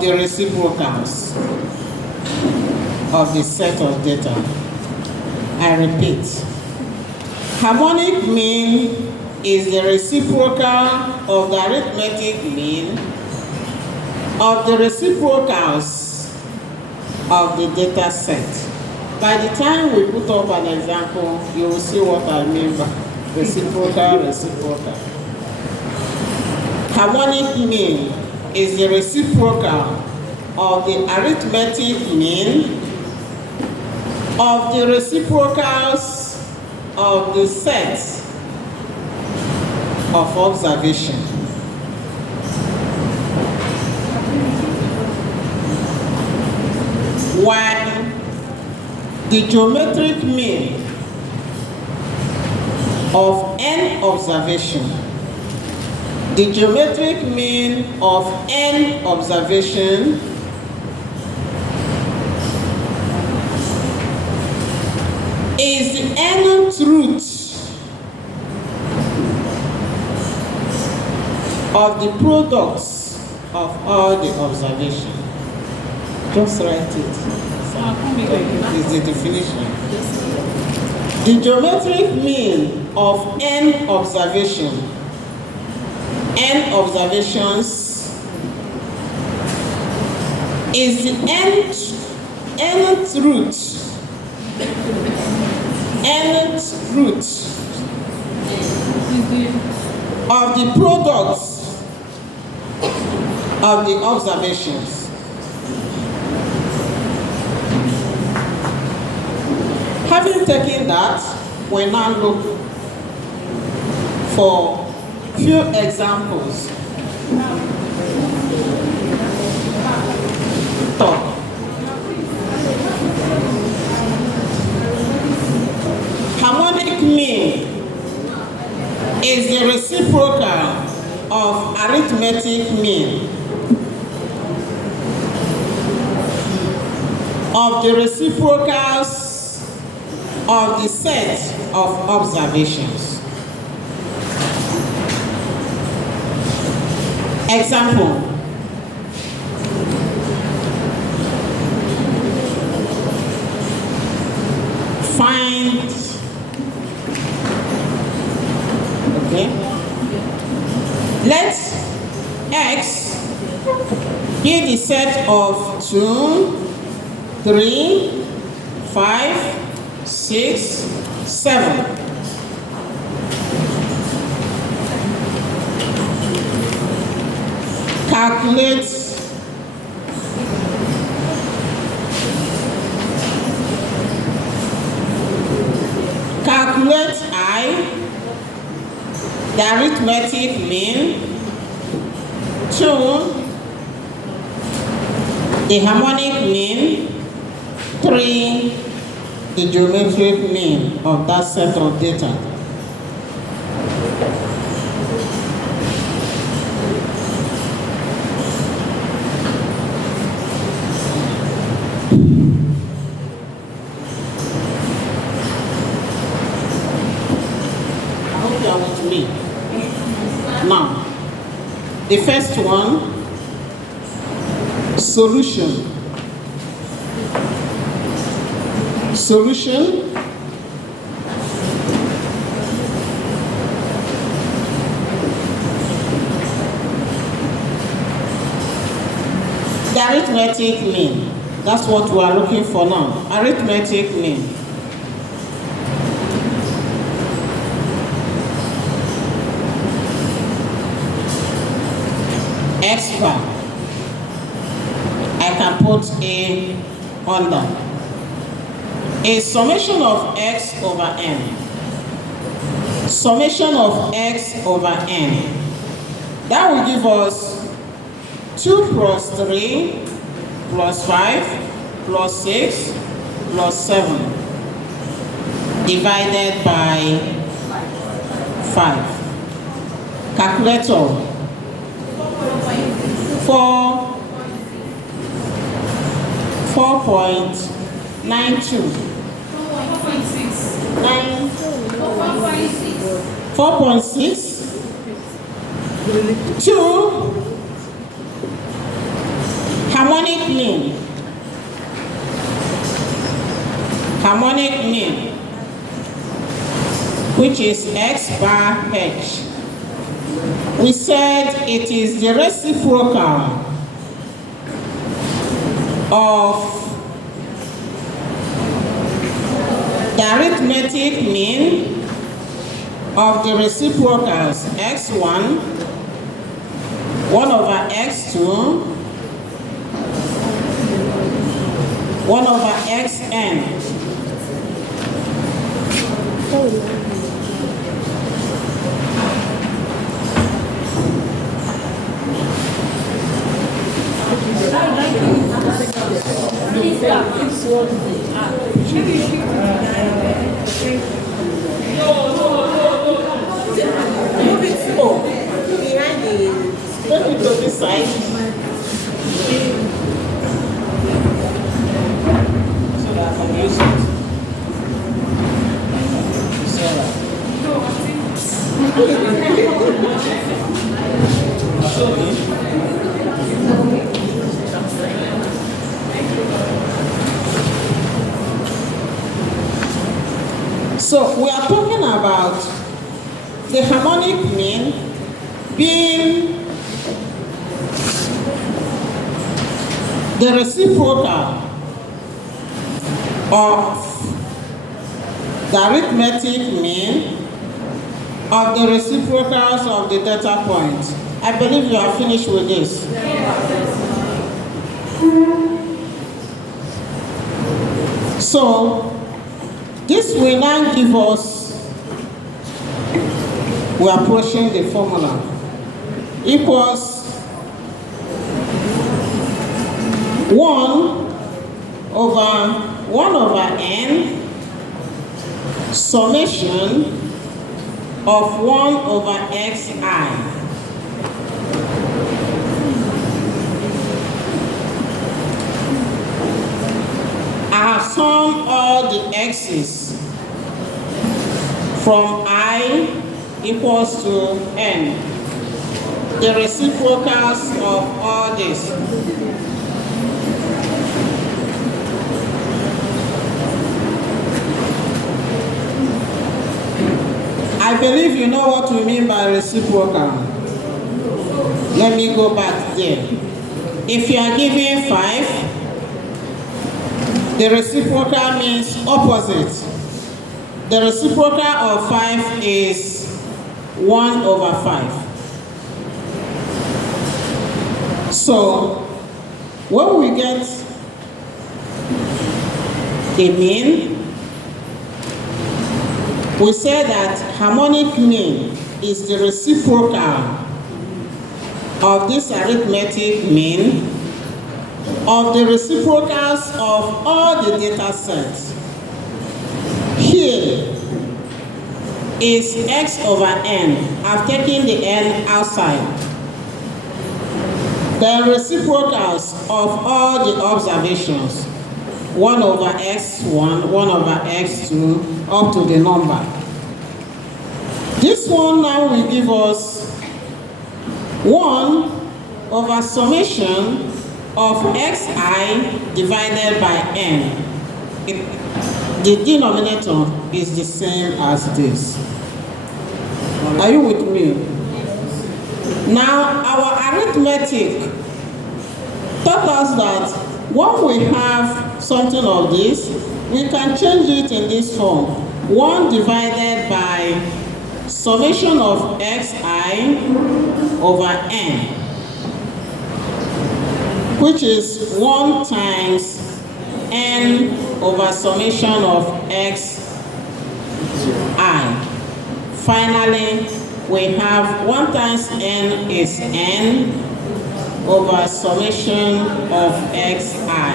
the reciprocals of the set of data. I repeat, harmonic mean is the reciprocal of the arithmetic mean of the reciprocals of the data set. By the time we put up an example, you will see what I mean by reciprocal. Harmonic mean is the reciprocal of the arithmetic mean of the reciprocals of the set of observation. While the geometric mean of n observation, the geometric mean of n observation is the nth root of the products of all the observation. Just write it. Is the definition. The geometric mean of n observation, n observations, is the nth root of the products of the observations. Having taken that, we now look for few examples. Talk. Harmonic mean is the reciprocal of arithmetic mean of the reciprocals of the set of observations. Example. Find, okay, let X be the set of 2, 3, 5, 6, 7. Calculate I, the arithmetic mean, 2, the harmonic mean, 3, the geometric mean of that set of data. I hope you are with me. Now, the first one, solution. Solution the arithmetic mean. That's what we are looking for now. Arithmetic mean. X bar. I can put A under. A summation of x over n. Summation of x over n. That will give us 2 plus 3 plus 5 plus 6 plus 7 divided by 5. Calculator. 4.92. 4.6. 2. Harmonic mean. Harmonic mean, which is x bar h. We said it is the reciprocal of the arithmetic mean of the reciprocals x1, 1 over x2, 1 over xn. Take it to this side. So that I can use it. So we are talking about the harmonic mean being the reciprocal of the arithmetic mean of the reciprocals of the data point. I believe you are finished with this. So this will now give us, we are approaching the formula, equals 1 over n summation of 1 over xi. I have summed all the x's from I equals to n, the reciprocals of all this. I believe you know what we mean by reciprocal. Let me go back there. If you are given 5, the reciprocal means opposite. The reciprocal of 5 is 1 over 5. So when we get a mean, we say that harmonic mean is the reciprocal of this arithmetic mean of the reciprocals of all the data sets. Here is x over n. I've taken the n outside. The reciprocals of all the observations. 1 over x1, 1 over x2, up to the number. This one now will give us 1 over summation of xi divided by n. The denominator is the same as this. Are you with me? Now, our arithmetic taught us that when we have something of this, we can change it in this form. 1 divided by summation of xi over n, which is 1 times n over summation of xi. Finally, we have 1 times n is n over summation of xi.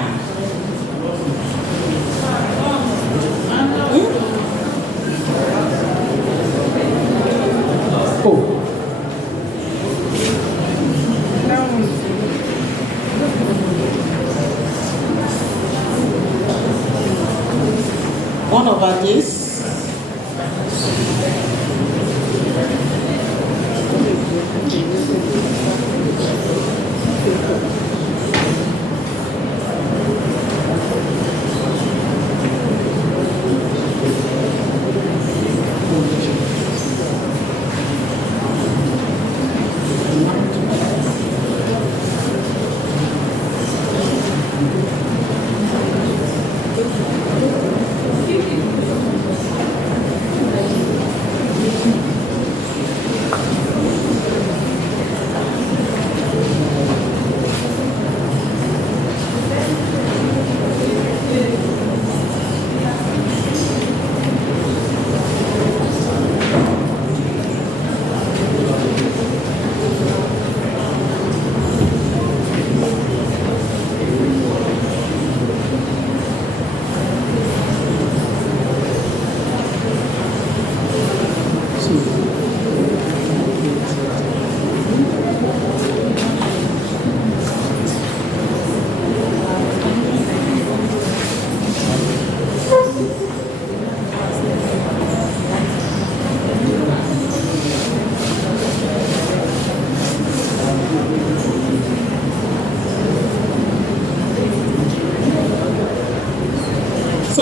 One over this.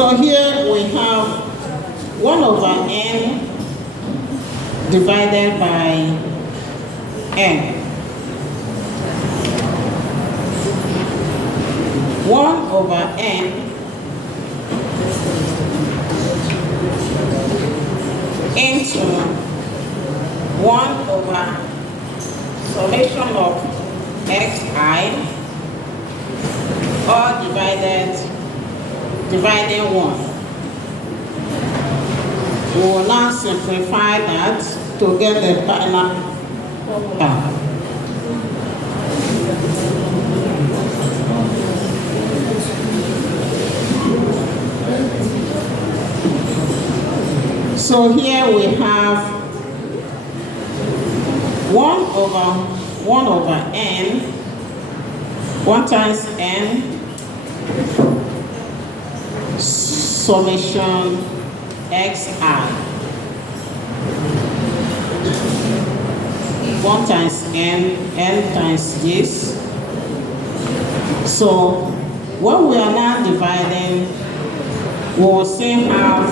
So here we have 1 over n divided by n. 1 over n into 1 over summation of xi, all dividing 1. We will now simplify that to get the final formula. So here we have 1 over n, 1 times n, summation xi. 1 times n times this. So when we are now dividing, we will still have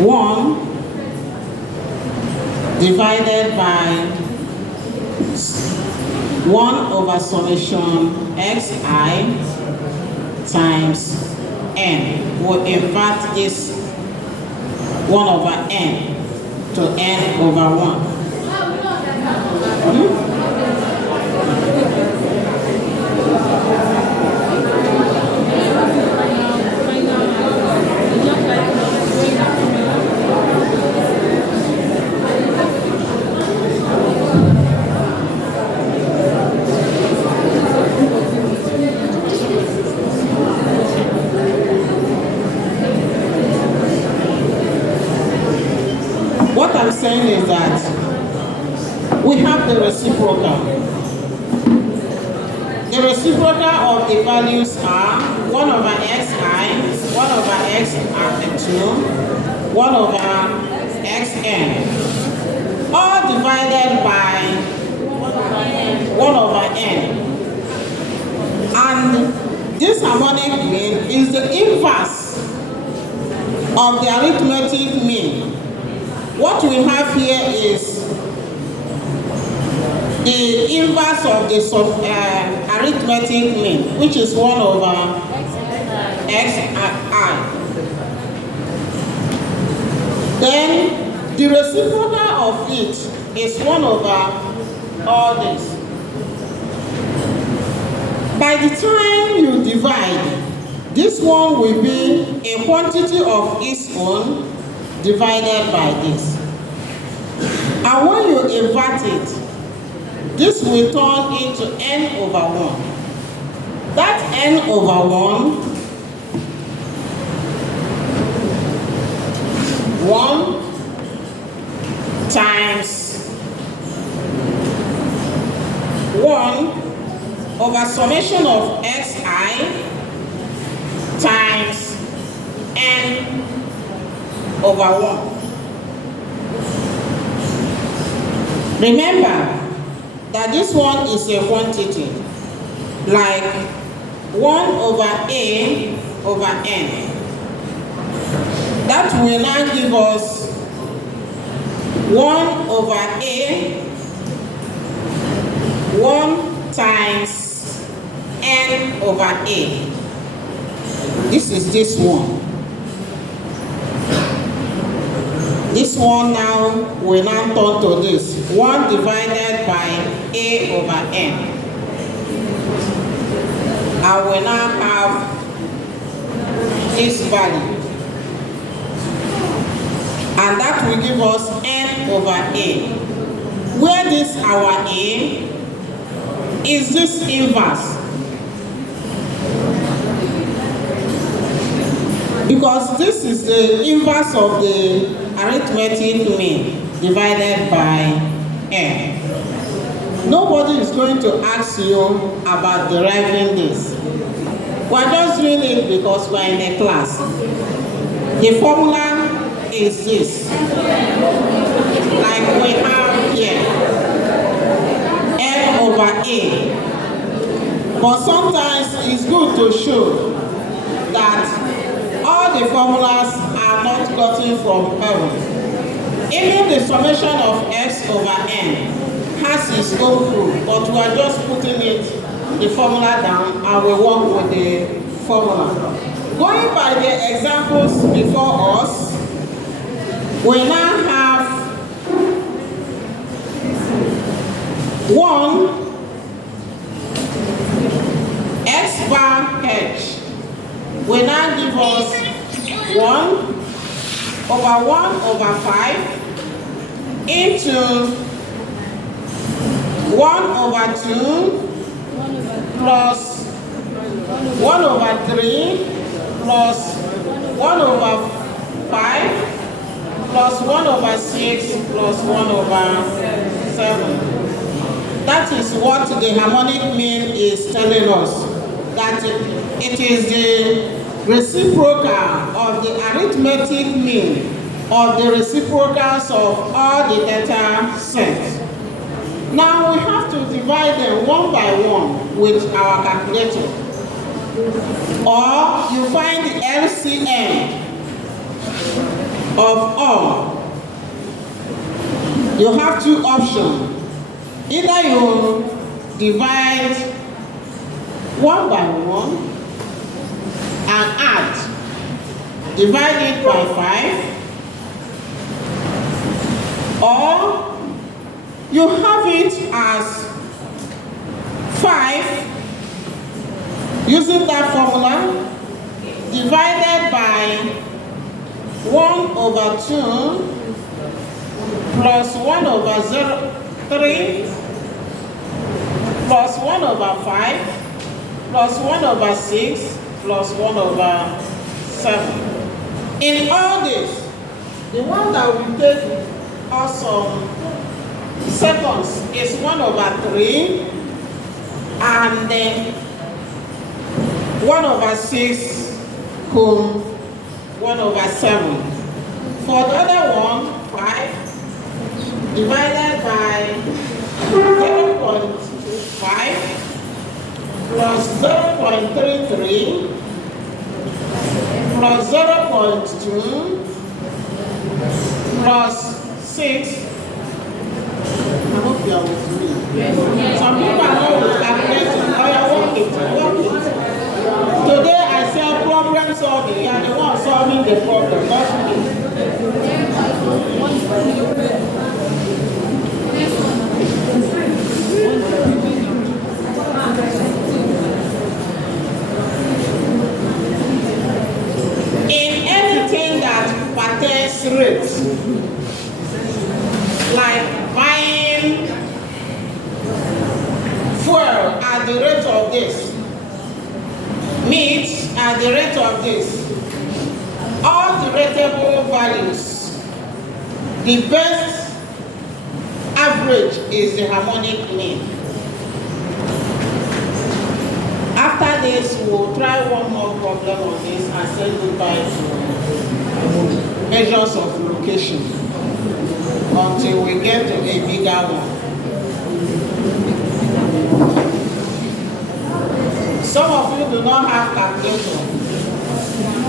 1 divided by 1 over summation xi times n. We'll invert this 1 over n to n over 1. What I'm saying is that we have the reciprocal. The reciprocal of the values are 1 over xi, 1 over x at 2, 1 over xn, all divided by 1 over n. And this harmonic mean is the inverse of the arithmetic mean. What we have here is the inverse of the arithmetic mean, which is 1 over xi. Then the reciprocal of it is 1 over all this. By the time you divide, this one will be a quantity of its own divided by this. And when you invert it, this will turn into n over 1. That n over 1, 1 times 1 over summation of xi times n over 1. Remember that this one is a quantity, like 1 over a over n. That will now give us 1 over a, 1 times n over a. This is this one. This one now will now turn to this. 1 divided by a over n. And we now have this value. And that will give us n over a. Where this our a is this inverse. Because this is the inverse of the arithmetic mean divided by n. Nobody is going to ask you about deriving this. We're just doing it because we're in a class. The formula is this. Like we have here, n over a. But sometimes it's good to show that all the formulas are not gotten from heaven. Even the summation of x over n has its own proof, but we are just putting the formula down and we work with the formula. Going by the examples before us, we now have 1 x bar h will now give us 1 over 1 over 5 into 1 over 2 plus 1 over 3 plus 1 over 5 plus 1 over 6 plus 1 over 7. That is what the harmonic mean is telling us. That it is the reciprocal of the arithmetic mean of the reciprocals of all the data sets. Now we have to divide them one by one with our calculator. Or you find the LCM of all. You have two options. Either you divide one by one and add, divide it by 5, or you have it as 5 using that formula divided by 1 over 2 plus 1 over 3 plus 1 over 5 plus 1 over 6 plus 1 over 7. In all this, the one that will take us some seconds is 1 over 3 and then 1 over 6 whom 1 over 7. For the other one, 5 divided by 0.5 plus 0.33 plus 0.2 plus 6. I hope you are with me. Yes. Some people are not with calculating. Work it. Today I say problem solving. You are the one solving the problem, not me. In everything that pertains rates, like buying fuel at the rate of this, meat at the rate of this, all the rateable values, the best average is the harmonic mean. After this, we'll try one more problem on this and say goodbye to measures of location until we get to a bigger one. Some of you do not have calculator.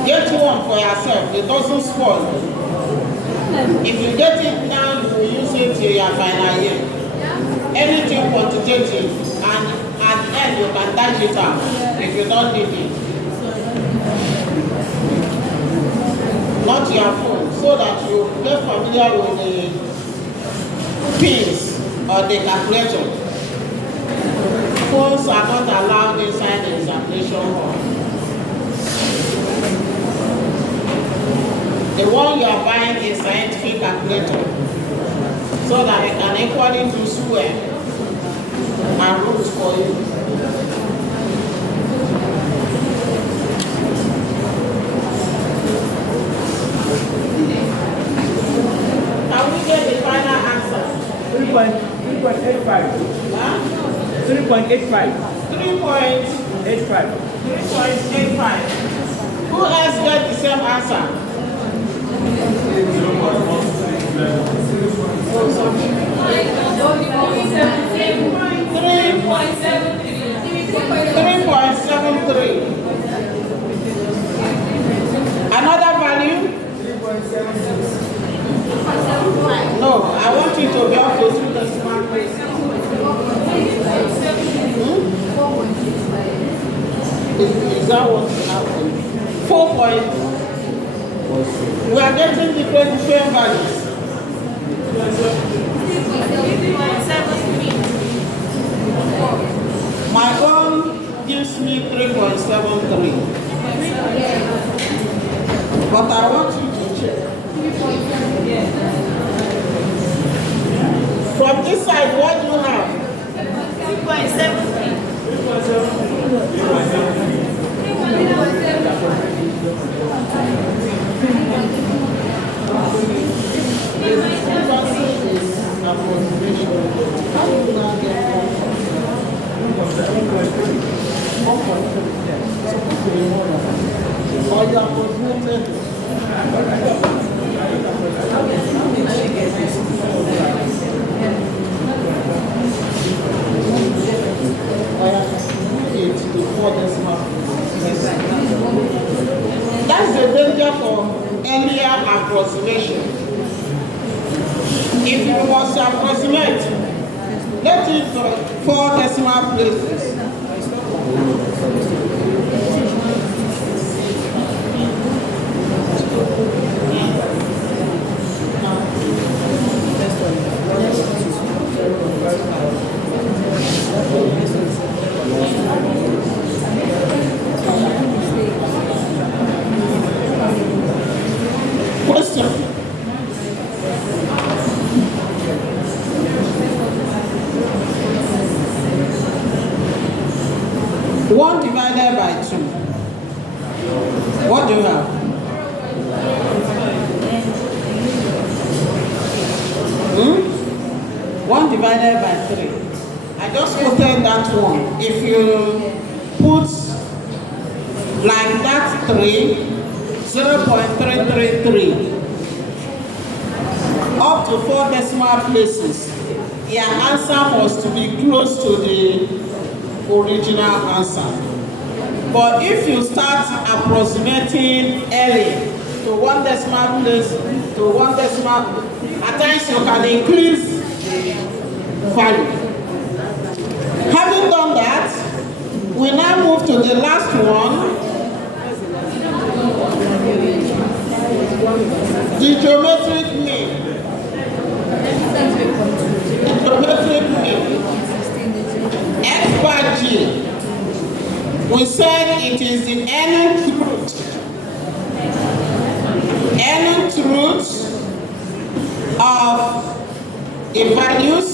Get one for yourself. It doesn't spoil. If you get it now, you will use it till your final year. Anything quantitative, and at the end you can dash it out if you don't need it. Not your phone, so that you get familiar with the pins or the calculator. Phones are not allowed inside the examination hall. The one you are buying is a scientific calculator, so that it can equally do square and roots for you. Can we get the final answer? 3.85. Huh? 3.85. 3.85. 3.85. Who else got the same answer? 3.73. that what happened? 4 point. We are getting different values. My own gives me 3.73. But I want you to check. From this side, what do you have? 2.73. That's the danger for earlier approximation. If you must approximate, let it for 4 decimal places. Question. One divided by 2. What do you have? One divided by 3. I just quoted that one. If you put like that 3, 0.333 up to 4 decimal places, your answer must be close to the original answer. But if you start approximating early to 1 decimal place to 1 decimal, at times you can increase the value. Having done that, we now move to the last one. The geometric mean. The geometric mean. F bar G. We said it is the nth root. Nth root of the values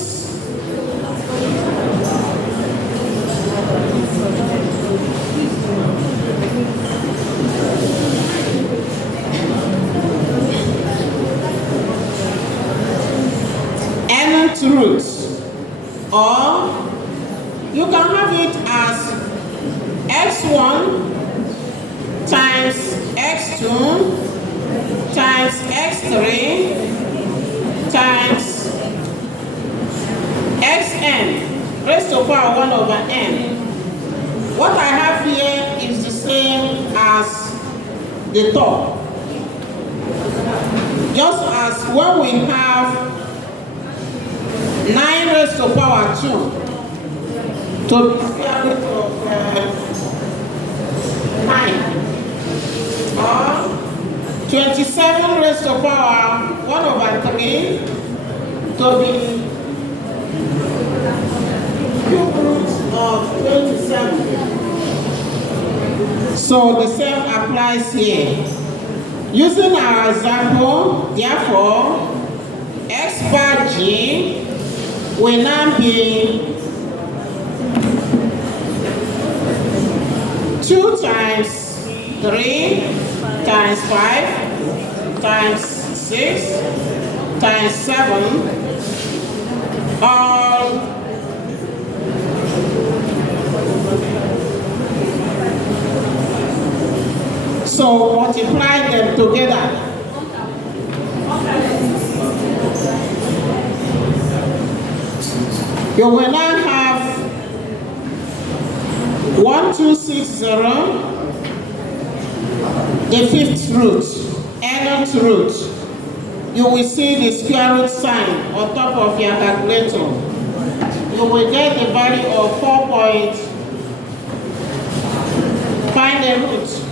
nth root, or you can have it as x1 times x2 times x3 times xn raised to power 1 over n. What I have here is the same as the top. Just as when we have 9 raised to power 2 to the square root of 9, or 27 raised to power 1 over 3 to be cube root of 27. So the same applies here. Using our example, therefore, x bar g will now be 2 times 3 times 5 times 6 times 7 all so multiply them together. You will now have 1260, the 5th root, nth root. You will see the square root sign on top of your calculator. You will get the value of 4. Find a route.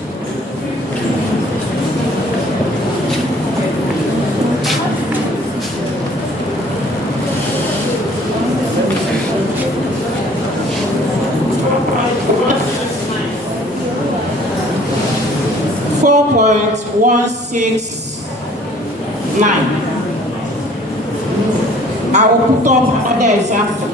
4.169. I will put up another example.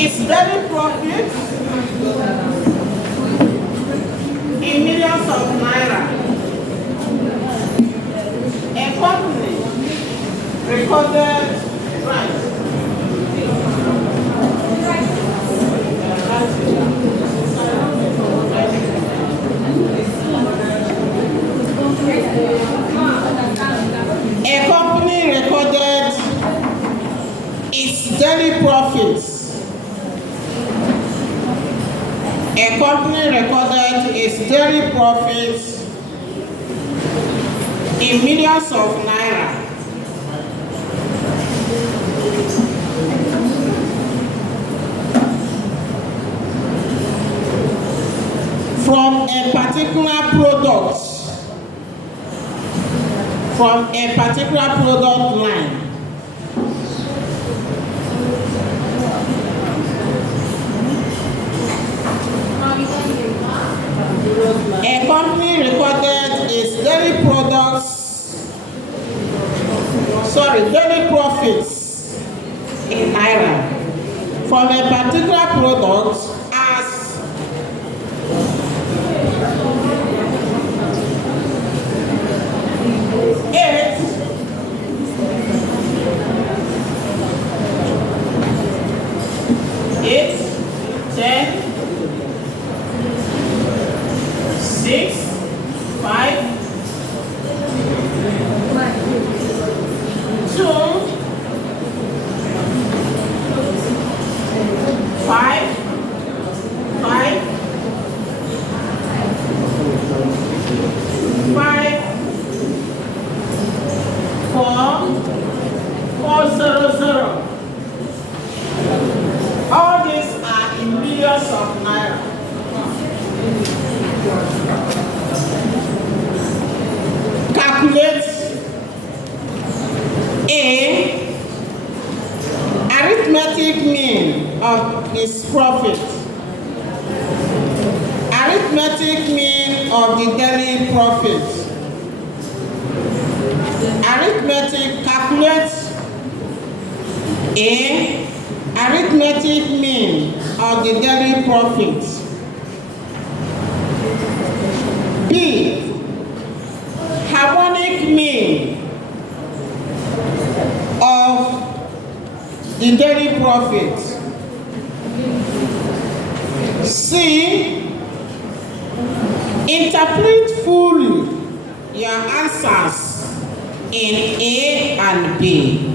Its daily profit in millions of naira. A company recorded price. A company recorded its daily profits. A company recorded its daily profits in millions of naira. From a particular product. From a particular product line. A company recorded its daily profits in naira from a particular product as eight, 10, 6, 5, 2, 5, 5, 4, 400. All these are in millions of naira. Calculate arithmetic mean of his profit. Arithmetic mean of the daily profit. Calculate arithmetic mean of the daily profit. B. Harmonic mean of the daily profit. C. Interpret fully your answers in A and B.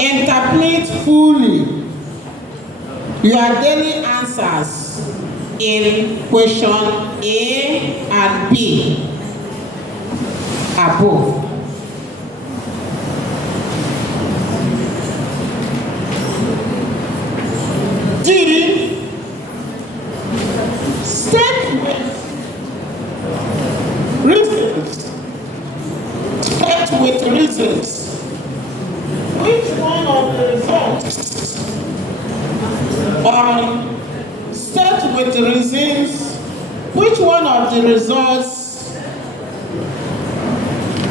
Interpret fully your daily answers in question A and B above. D. State with reasons. State with reasons. Which one of the results state with reasons? Which one of the results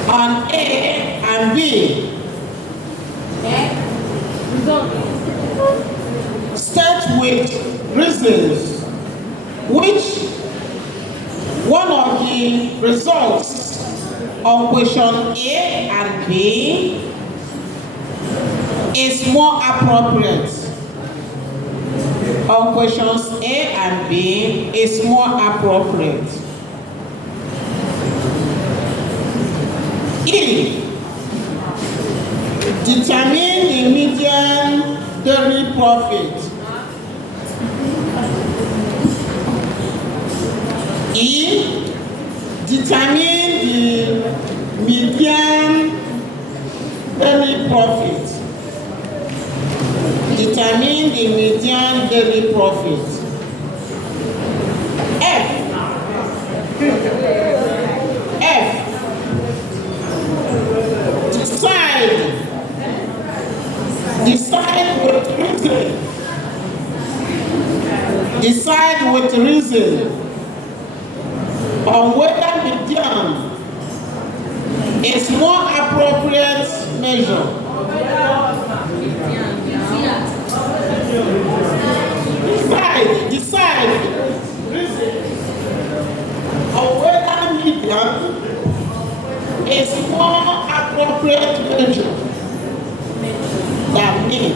on A and B? State with reasons. Which one of the results on question A and B is more appropriate. On questions A and B is more appropriate. E, determine the median daily profit. E, determine the median daily profit. Determine the median daily profit. F, decide with reason. Decide with reason on whether median is more appropriate measure. Decide on whether median is more appropriate measure than mean.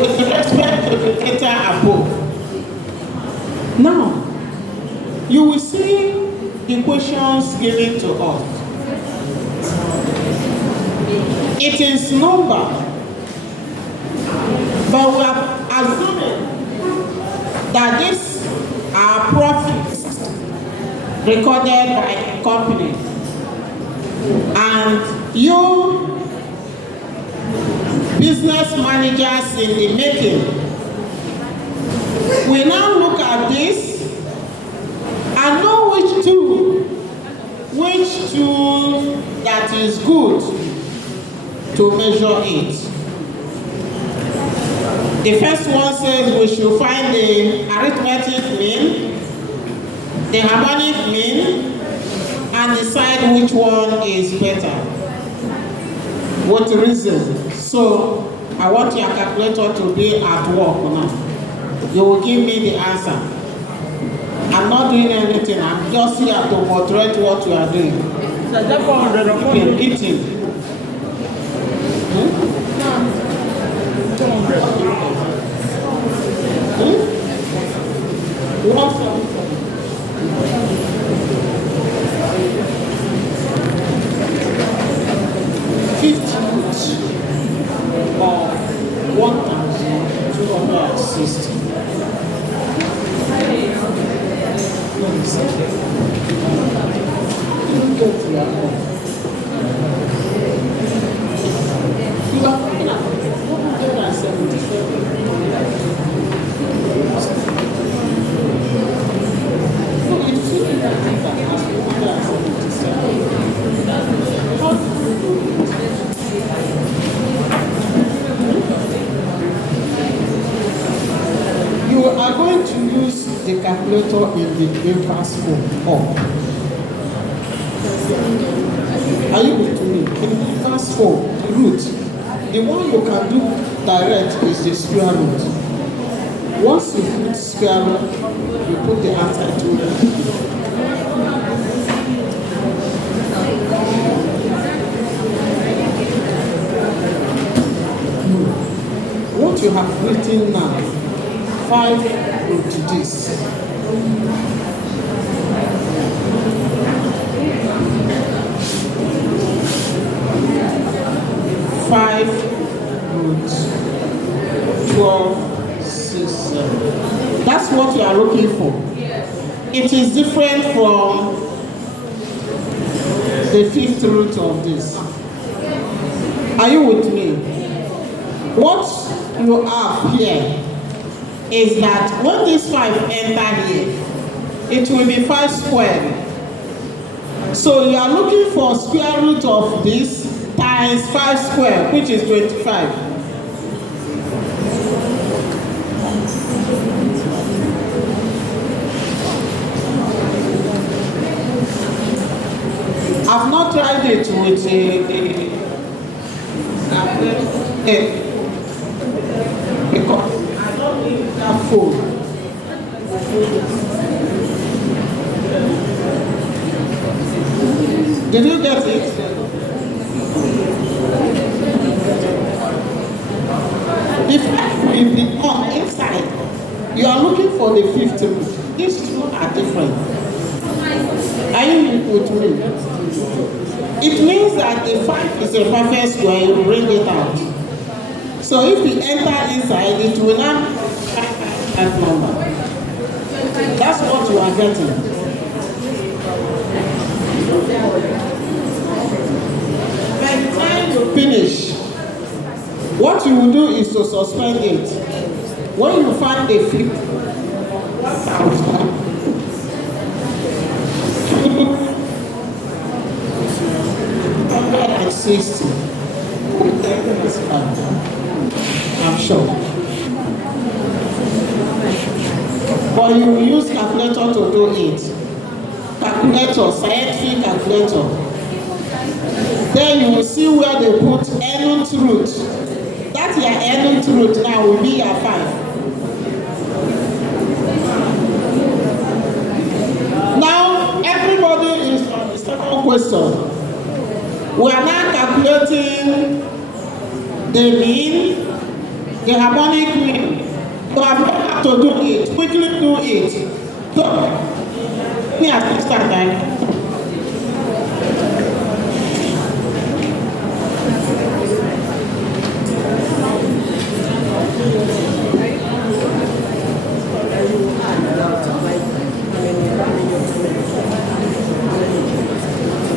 With respect to the data above. Now, you will see the questions given to us. It is number, but we are assuming that these are profits recorded by a company, and you business managers in the making, we now look at this and know which tool that is good to measure it. The first one says we should find the arithmetic mean, the harmonic mean, and decide which one is better. What reason? So, I want your calculator to be at work now. You will give me the answer. I'm not doing anything. I'm just here to moderate what you are doing. Eating. What? 50 or 1,260. You are looking at 177. So it's really that thing that has 177. You are going to use the calculator in the inverse form. Are you with me? In the inverse form, the root. The one you can do direct is the square root. Once you put square root, you put the answer to it. What you have written now, 5 root this. 5 root 12, 6, 7. That's what you are looking for. It is different from the 5th root of this. Are you with me? What you have here is that when this 5 enter here, it will be 5 squared. So you are looking for square root of this times 5 squared, which is 25. I've not tried it with because I don't need that phone. Did you get it? The 5 will be on inside. You are looking for the 5th root. These two are different. Are you with me? It means that the 5 is a perfect square, you bring it out. So if you enter inside, it will not that number. That's what you are getting. By the time you finish, what you will do is to suspend it. When you find the 5th, 160. I'm sure. But you will use calculator to do it. Calculator, scientific calculator. Then you will see where they put nth root. That your nth root now will be your 5. Now everybody is on the second question. We are now calculating the mean, the harmonic mean. You have to do it. Quickly do it. So, me assistant time.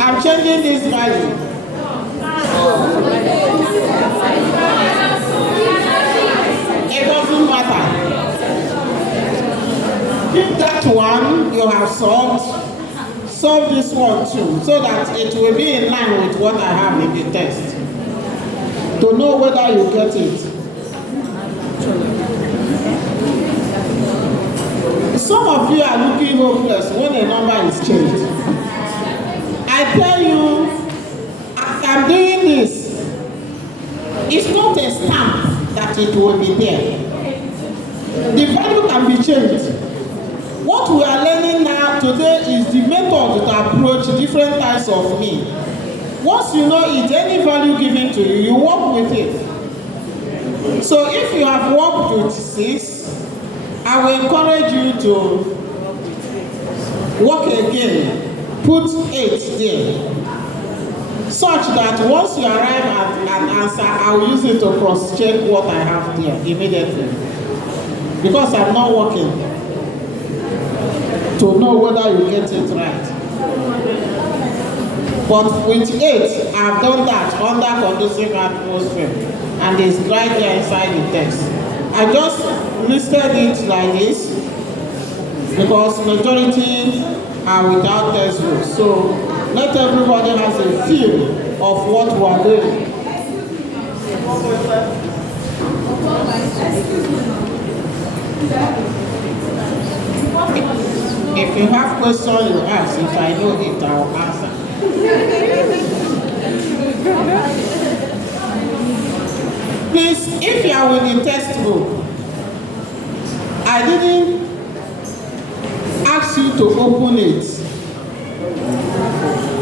I'm changing this value. It doesn't matter. If that one you have solved, solve this one too, so that it will be in line with what I have in the test. To know whether you get it. Some of you are looking hopeless when a number is changed. I tell you, as I'm doing this, it's not a stamp that it will be there. The value can be changed. What we are learning now today is the method to approach different types of mean. Once you know it, any value given to you, you work with it. So if you have worked with 6, I will encourage you to work again. Put 8 there. Such that once you arrive at an answer, I will use it to cross-check what I have there immediately. Because I'm not working to know whether you get it right. But with 8, I've done that under conducive atmosphere, and it's right there inside the text. I just listed it like this because majority are without textbook. So not everybody has a feel of what we are doing. If you have questions, you ask. If I know it, I will answer. Please, if you are with the textbook, I didn't ask you to open it.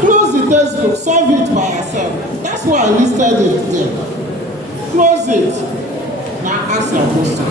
Close the textbook, solve it by yourself. That's why I listed it there. Close it. Now ask your question.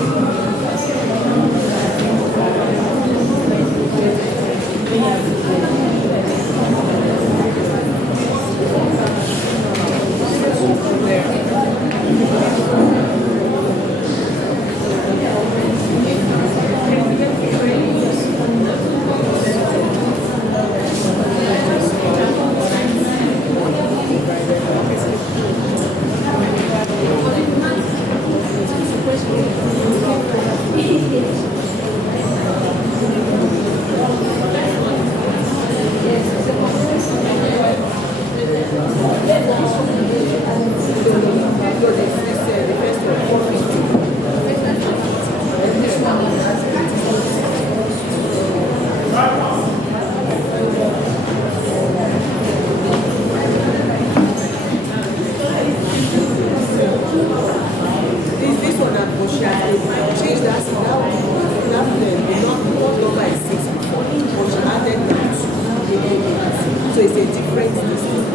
So it's a different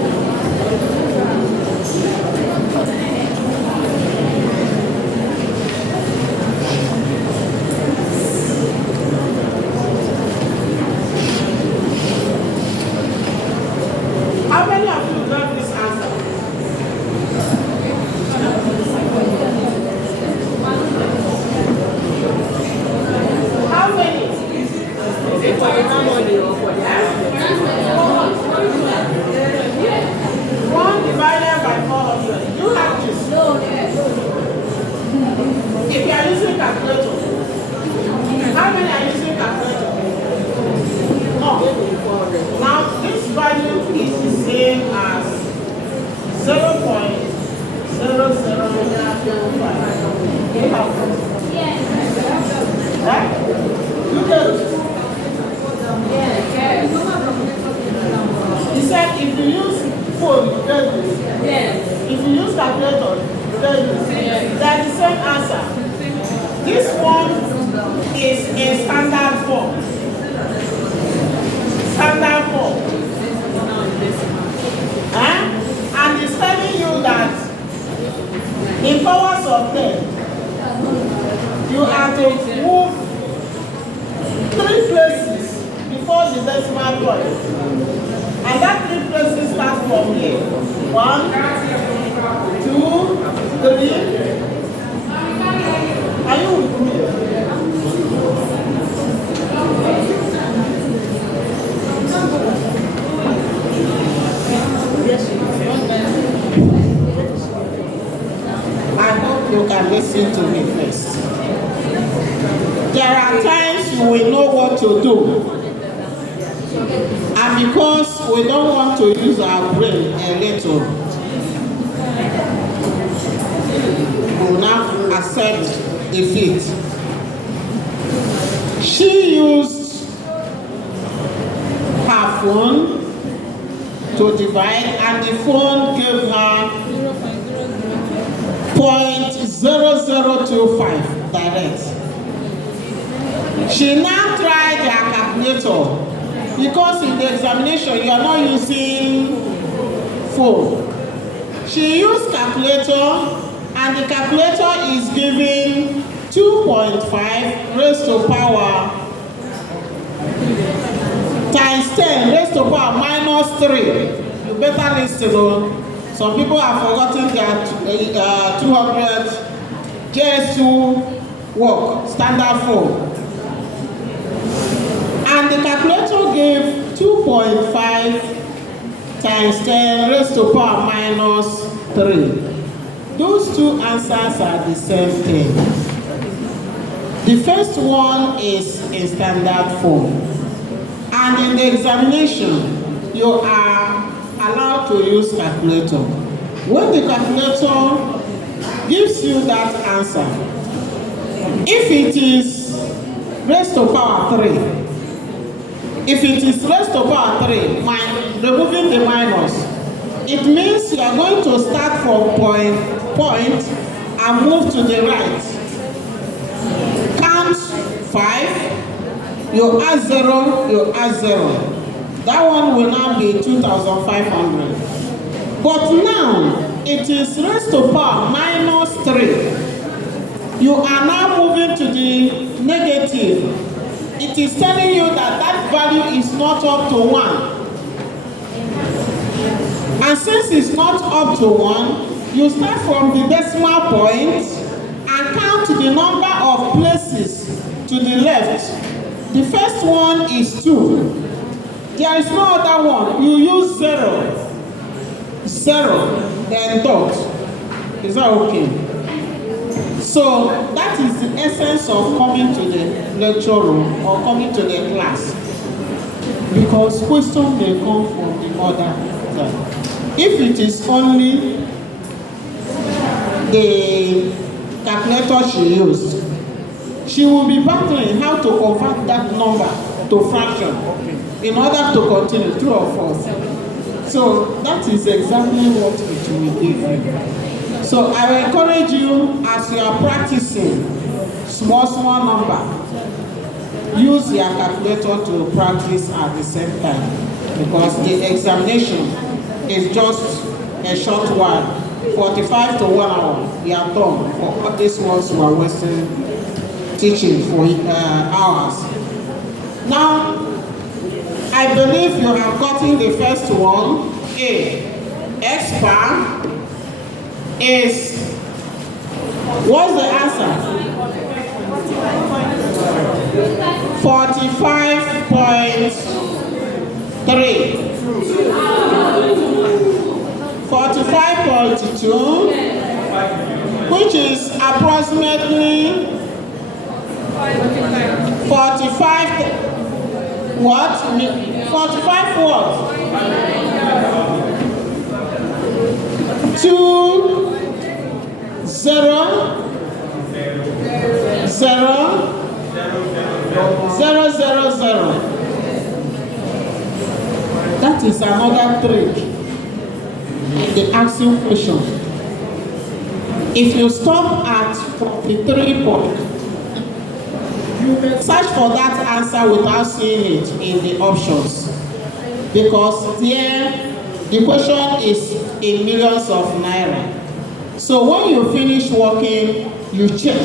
Now, this value is the same as 0.0025. Right? Look at it. He said if you use phone, you get this. If you use calculator, you get this. They are the same answer. This one is in standard form. Standard form. And it's telling you that in powers of 10, you have to move 3 places before the decimal point. And that 3 places starts from here. 1, 2, 3. Are you with me? I hope you can listen to me first. There are times you will know what to do. And because we don't want to use our brain a little, we will now accept defeat. She used her phone to divide, and the phone gave her 0.0025 direct. She now tried her calculator. Because in the examination, you are not using phone. She used calculator, and the calculator is giving 2.5 raised to power times 10 raised to power minus 3. You better listen. Some people have forgotten their 200 JS2 work, standard form. And the calculator gave 2.5 times 10 raised to power minus 3. Those two answers are the same thing. The first one is in standard form. And in the examination, you are allowed to use calculator. When the calculator gives you that answer, if it is raised to power 3, if it is raised to power 3, removing the minus, it means you are going to start from point and move to the right. Count 5, you add 0, you add 0. That one will now be 2,500. But now, it is raised to power minus 3. You are now moving to the negative. It is telling you that that value is not up to 1. And since it's not up to 1, you start from the decimal point and count the number of places to the left. The first one is 2. There is no other one. You use 0, then dot. Is that okay? So that is the essence of coming to the lecture room or coming to the class. Because questions may come from the other side. If it is only the calculator she used, she will be battling how to convert that number to fraction in order to continue, true or false. So that is exactly what it will give you. So I will encourage you, as you are practicing small number, use your calculator to practice at the same time, because the examination is just a short while, 45 to 1 hour. We are done for these ones who are wasting teaching for hours. Now, I believe you have gotten the first one. A. X bar is, what's the answer? 45.3. 45.2, which is approximately 45. What? 45 what? 2 0 0 0 0 0. That is another trick in the asking question. If you stop at 43 point, you can search for that answer without seeing it in the options, because there the question is in millions of naira. So when you finish working, you check.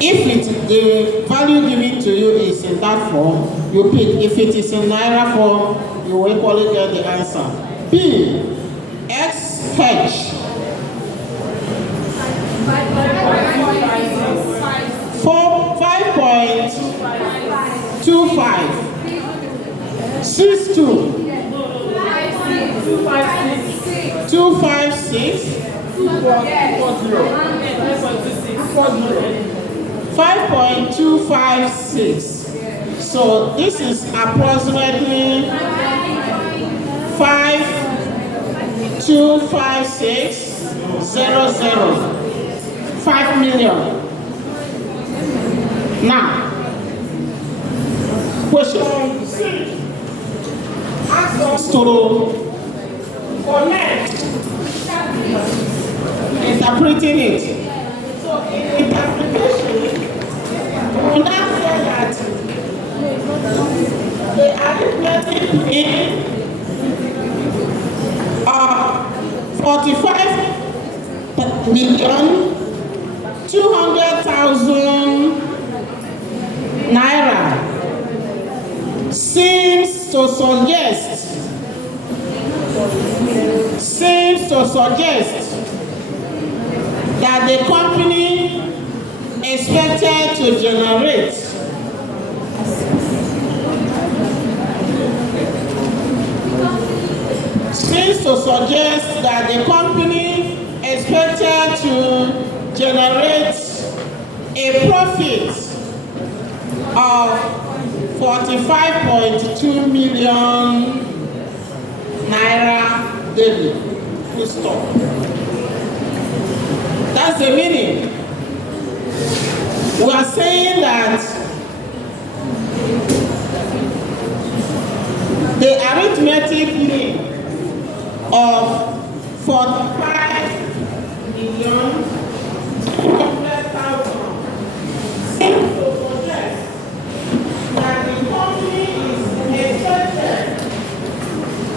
If the value given to you is in that form, you pick. If it is in naira form, you will equally get the answer. B, XH. 5.25. 62. 256. 5.256. So this is approximately 5,256,00. 5 million. Now, question ask us to connect interpreting it. So in interpretation, we now say that the arithmetic mean 45,200,000 naira seems to suggest that the company expected to generate a profit of 45.2 million naira daily. Full stop. That's the meaning. We are saying that the arithmetic mean of 45 million 200,000 seems to suggest that the company is expected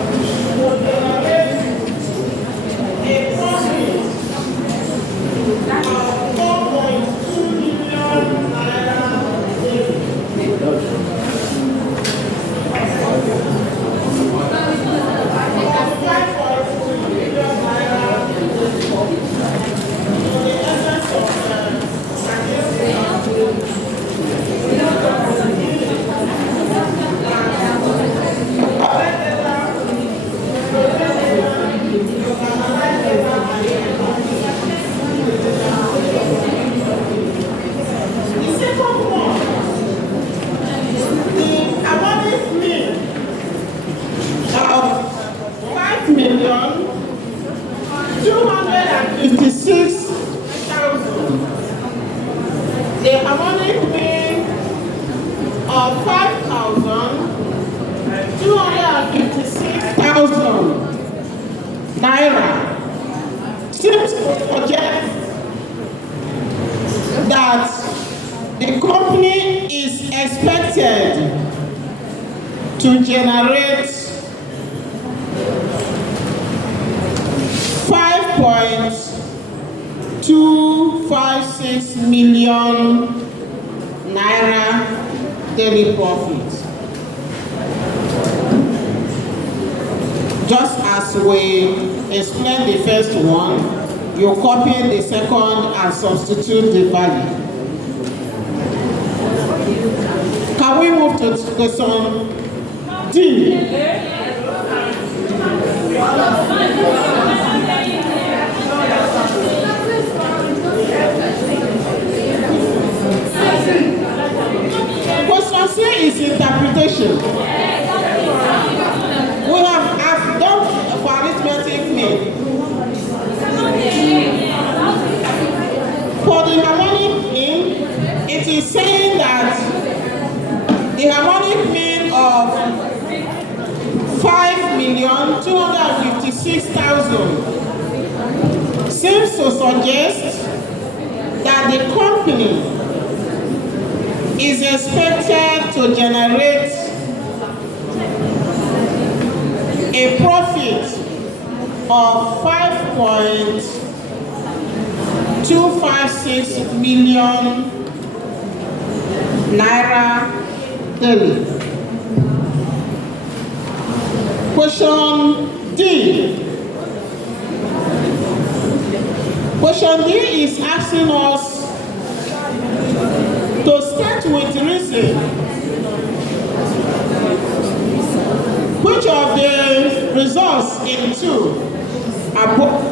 to generate a profit of 4.2 million naira daily. The harmonic mean of 5,256,000 naira seems to suggest that the company is expected to generate 5.256 million naira daily profit. Just as we explained the first one, you copy the second and substitute the value. Can we move to question D? Question C is interpreting interpretation. We have done for arithmetic mean. For the harmonic mean, it is saying that the harmonic mean of 5,256,000 seems to suggest that the company is expected to generate a profit of 5.256 million naira daily. Question D. Question D is asking us to start with reason. Which of the results in 2 are both?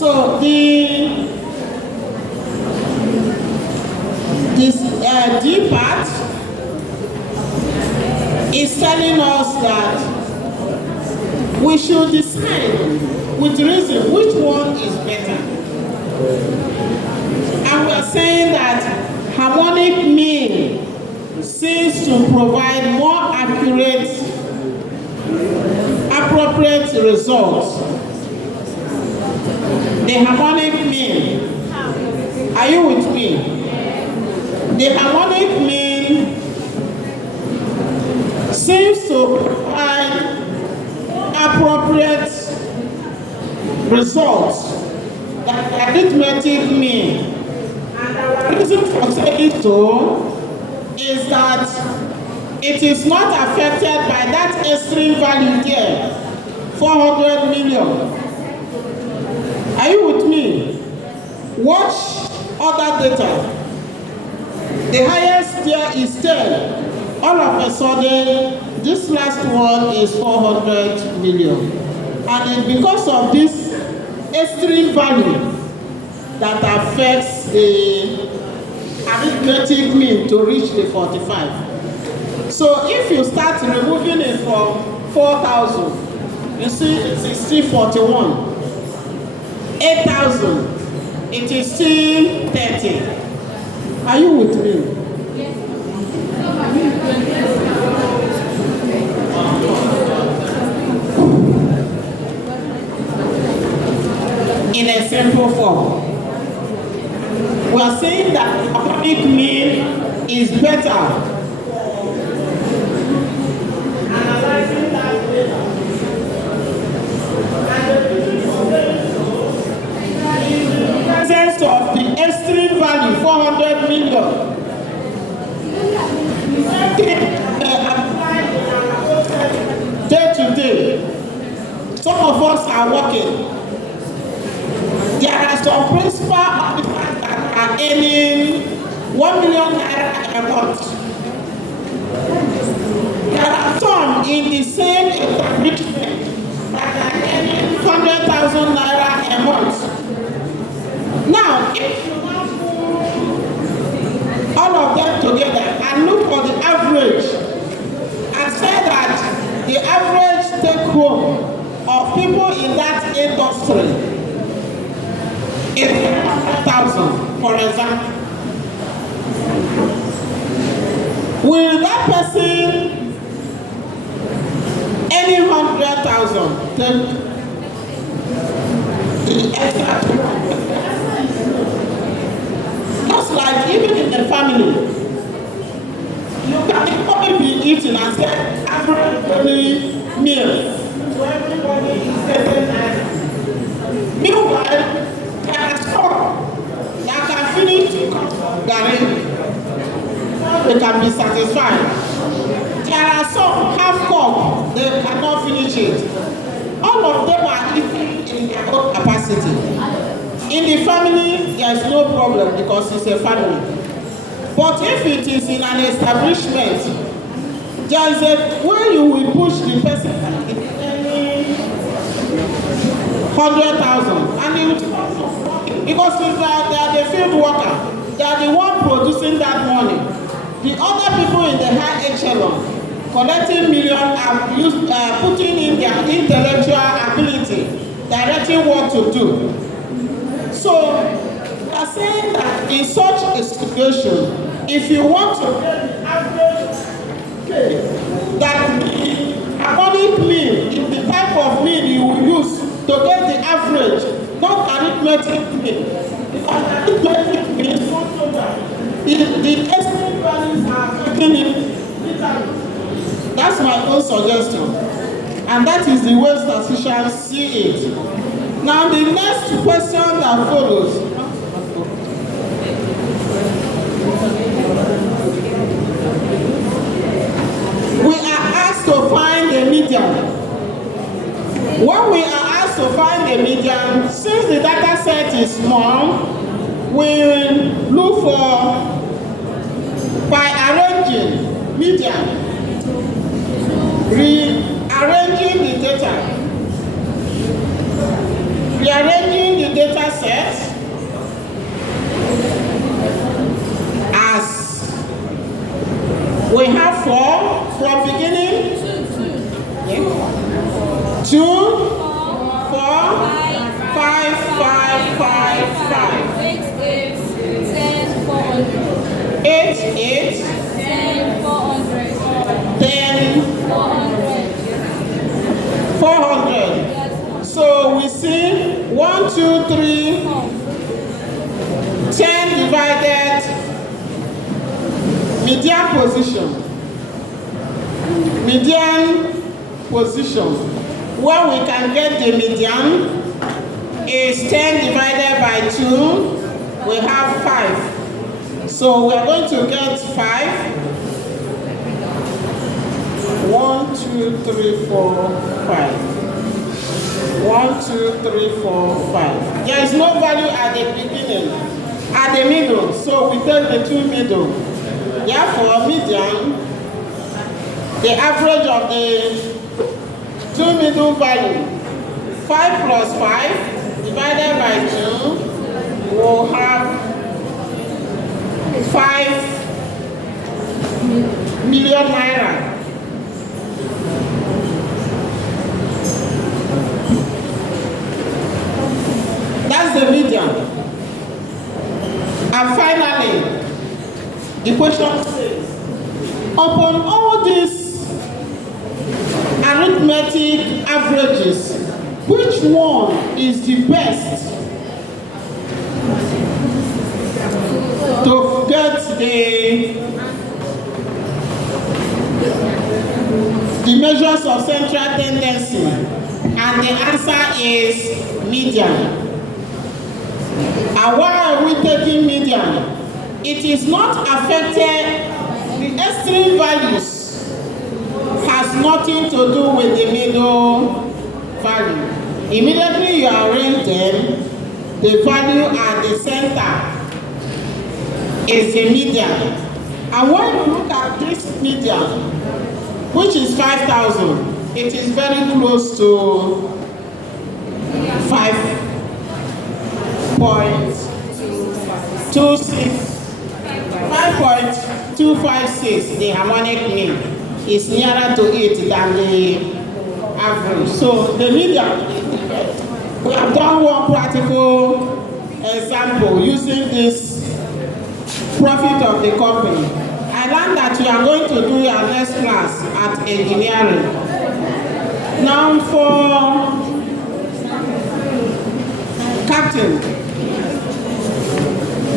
So this D part is telling us that we should decide with reason which one is better. And we are saying that harmonic mean seems to provide more accurate, appropriate results. The harmonic mean. Are you with me? The harmonic mean seems to provide appropriate results that arithmetic mean. And our reason for saying so is that it is not affected by that extreme value there, 400 million. Are you with me? Watch other data. The highest there is 10. All of a sudden, this last one is 400 million. And it's because of this extreme value that affects the arithmetic mean to reach the 45. So if you start removing it from 4,000, you see it's still 41. 8,000, it is still 30. Are you with me? Yes. In a simple form, we are saying that harmonic mean is better. Analyzing that data. Presence of the extreme value 400 million. Day to day, some of us are working. There are some principal artifacts that are earning 1 million naira a month. There are some in the same establishment that are earning 100,000 naira a month. Now, if you now put all of them together and look for the average and say that the average take home of people in that industry is 100,000, for example, will that person any 100,000 take the extra? Just like even in the family, you can probably be eating and say average meal. So everybody is getting that. Meanwhile, there are some that can finish Gary. They can be satisfied. they cannot finish it. All of them are eating in their own capacity. In the family, there is no problem because it's a family. But if it is in an establishment, there is a way you will push the person 100,000, and he will, because they are the field worker, they are the one producing that money. The other people in the high echelon collecting millions are putting in their intellectual ability, directing what to do. So, we are saying that in such a situation, if you want to get the average that the harmonic mean is the type of mean you will use to get the average, not arithmetic mean. Because arithmetic mean is not so that the estimate values are taken in. That's my own suggestion. And that is the way statisticians see it. Now the next question that follows. We are asked to find the median. When we are asked to find the median, since the data set is small, we look for by arranging median. Rearranging the data. Rearranging the data set as we have 4 from beginning. 2, 4, 5, 5, 5, 5. 8, 8, 10, 400. So we see 1, 2, 3, 10 divided median position. Median position. Where we can get the median is 10 divided by 2. We have 5. So we are going to get 5. 1, 2, 3, 4, 5. 1, 2, 3, 4, 5. There is no value at the beginning, at the middle, so we take the 2 middle. Therefore, median, the average of the 2 middle value, 5 plus 5 divided by 2, will have 5 million naira. That's the median. And finally, the question says, upon all these arithmetic averages, which one is the best to get the measures of central tendency? And the answer is median. And why are we taking median? It is not affected, the extreme values has nothing to do with the middle value. Immediately you arrange them, the value at the center is the median. And when you look at this median, which is 5,000, it is very close to 5.256, the harmonic mean is nearer to it than the average. So the median, we have done one practical example using this profit of the company. I learned that you are going to do your next class at engineering. Now for captain,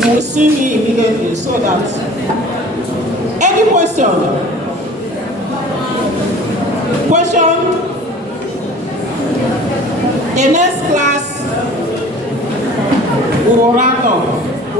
you will see me immediately so that any question, the next class